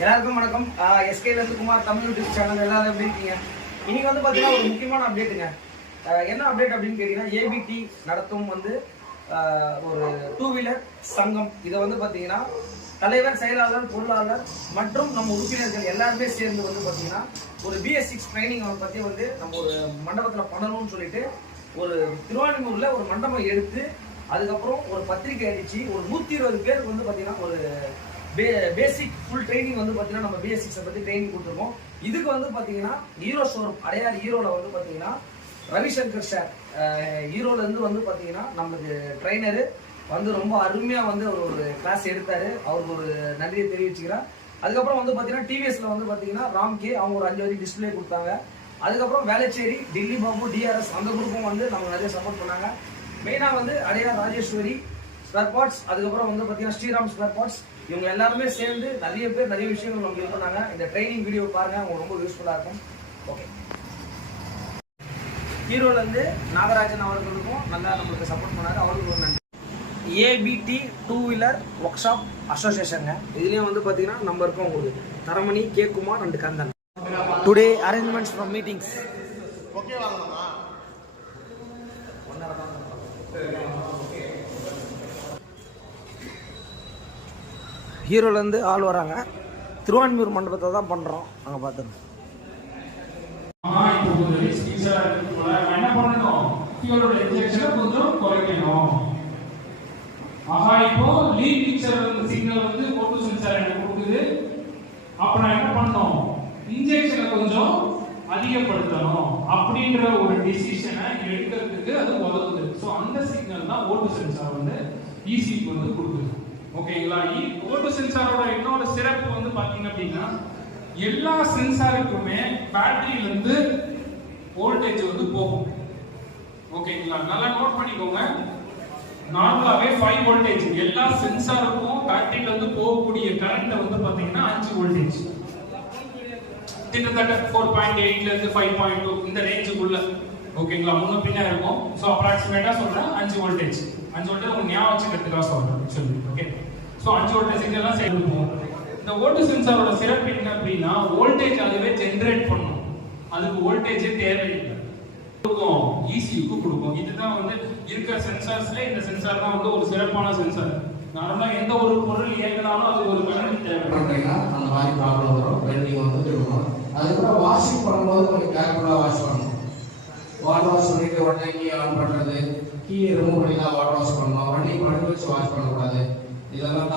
எல்லாருக்கும் வணக்கம். எஸ்கேலேருந்து Kumar Tamil YouTube channel எல்லாரும் எப்படி இருக்கீங்க? இன்னைக்கு வந்து பார்த்தீங்கன்னா ஒரு முக்கியமான அப்டேட்டுங்க. என்ன அப்டேட் அப்படின்னு கேட்டீங்கன்னா, ஏபிடி நடத்தும் வந்து ஒரு 2 வீலர் சங்கம். இதை வந்து பார்த்தீங்கன்னா தலைவர், செயலாளர், பொருளாளர் மற்றும் நம்ம உறுப்பினர்கள் எல்லாருமே சேர்ந்து வந்து பார்த்தீங்கன்னா ஒரு BS6 ட்ரைனிங் பற்றி வந்து நம்ம ஒரு மண்டபத்தில் பண்ணணும்னு சொல்லிட்டு ஒரு திருவான்மியூரில் ஒரு மண்டபம் எடுத்து அதுக்கப்புறம் ஒரு பத்திரிகை அடித்து ஒரு 120 பேருக்கு வந்து பார்த்தீங்கன்னா ஒரு பேசிக் ஃபுல் ட்ரைனிங் வந்து பார்த்தீங்கன்னா நம்ம BS6 பற்றி ட்ரைனிங் கொடுத்துருக்கோம். இதுக்கு வந்து பார்த்தீங்கன்னா ஹீரோ ஷோரூம் அடையார் ஹீரோவில் வந்து பார்த்தீங்கன்னா ரவிசங்கர் சார் ஹீரோலேருந்து வந்து பார்த்தீங்கன்னா நமக்கு ட்ரைனரு வந்து ரொம்ப அருமையாக வந்து ஒரு கிளாஸ் எடுத்தார். அவருக்கு ஒரு நன்றியை தெரிவிச்சுக்கிறேன். அதுக்கப்புறம் வந்து பார்த்தீங்கன்னா டிவிஎஸ்ல வந்து பார்த்தீங்கன்னா ராம்கே அவங்க ஒரு 5 வரைக்கும் டிஸ்பிளே கொடுத்தாங்க. அதுக்கப்புறம் வேளச்சேரி, டில்லி பாபு, DRS அந்த குரூப்பும் வந்து நமக்கு நிறைய சப்போர்ட் பண்ணாங்க. மெயினாக வந்து அடையார் ராஜேஸ்வரி ஸ்பேர் பார்ட்ஸ், அதுக்கப்புறம் வந்து பார்த்தீங்கன்னா ஸ்ரீராம் ஸ்பேர் பார்ட்ஸ், இவங்க எல்லாருமே சேர்ந்து நிறைய பேர் நிறைய விஷயங்கள் நமக்கு இது பண்ணாங்க. இந்த ட்ரைனிங் வீடியோ பாருங்க, அவங்க ரொம்ப யூஸ்ஃபுல்லாக இருக்கும். ஓகே, ஹீரோலேருந்து நாகராஜன் அவர்களுக்கும் நல்லா நம்மளுக்கு சப்போர்ட் பண்ணாரு, அவருக்கு ஒரு நன்றி. ஏபிடி 2 வீலர் ஒர்க் ஷாப் அசோசியேஷனுங்க. இதுலேயும் வந்து பார்த்தீங்கன்னா நம்ம இருக்கோம் உங்களுக்கு Taramani, K Kumar and Kandan. Today arrangements from meetings. ஹீரோலேருந்து ஆள் வராங்க. திருவான்மியூர் மண்டபத்தை தான் பண்ணுறோம். அங்கே பார்த்துருங்க. என்ன பண்ணணும், ஃபியூலோட இன்ஜெக்ஷனை கொஞ்சம் குறைக்கணும். இப்போ லீட் மிக்சர் சிக்னல் வந்து ஓட்டு சென்சார் எனக்கு கொடுக்குது. அப்ப நான் என்ன பண்ணணும், இன்ஜெக்ஷனை கொஞ்சம் அதிகப்படுத்தணும் அப்படின்ற ஒரு டிசிஷனை எடுக்கிறதுக்கு அது உதவுது. ஸோ அந்த சிக்னல் தான் ஓட்டு சென்சார் வந்து ஈசிக்கு வந்து கொடுக்குது. ஓகேங்களா? ஓட்டு சென்சாரோட இன்னொரு சிறப்பு வந்து பாத்தீங்க அப்படின்னா, எல்லா சென்சாருக்குமே பேட்டரியில இருந்து வோல்டேஜ் வந்து போகும். ஓகேங்களா? நல்லா நோட் பண்ணிக்கோங்க. நார்மலாவே 5 வோல்டேஜ் எல்லா சென்சாருக்கும் பேட்டரியில இருந்து போகக்கூடிய கரண்ட் வந்து பாத்தீங்கன்னா 5 வோல்டேஜ். கிட்டத்தட்ட 4.8 ல இருந்து 5.2 இந்த ரேஞ்சுக்குள்ள. ஓகேங்களா? முன்ன பின்ன இருக்கும். சோ அப்ராக்ஸிமேட்டா சொல்றேன் 5 வோல்டேஜ். 5 வோல்டேஜ் உங்களுக்கு ஞாபகம் வச்சுக்கிறதுக்காக சொல்றேன். சரி, ஓகே. சோ 5 வோல்டேஜ் இதெல்லாம் சேர்ந்துக்கும். இந்த ஓட்டு சென்சாரோட சிறப்பு என்ன அப்படின்னா, வோல்டேஜ் அதுவே ஜெனரேட் பண்ணும். அதுக்கு வோல்டேஜே தேவையில்லை. கொடுக்கும், ஈசிக்கு கொடுக்கும். இதுதான் வந்து இருக்கிற சென்சார்ஸ்ல இந்த சென்சார் தான் வந்து ஒரு சிறப்பான சென்சார். நார்மலா எந்த ஒரு பொருள் இயங்கினாலும் அது ஒரு கரண்ட் தேவை. அந்த மாதிரி ப்ராப்ளம் வரும். வெல்டிங் வந்து இருக்கும். அதுக்கப்புறம் வாஷிங் பண்ணும்போது கொஞ்சம் கேர்ஃபுல்லா வாஷ் பண்ணணும். வாட்டர் வாஷ் பண்ணிட்டு உடனே கீ ஆன் பண்றது, கீ ரிமூவ் பண்ணி தான் வாட்டர் வாஷ் பண்ணணும். வண்டி படுக்க வச்சு வாஷ் பண்ணக்கூடாது. இதெல்லாம்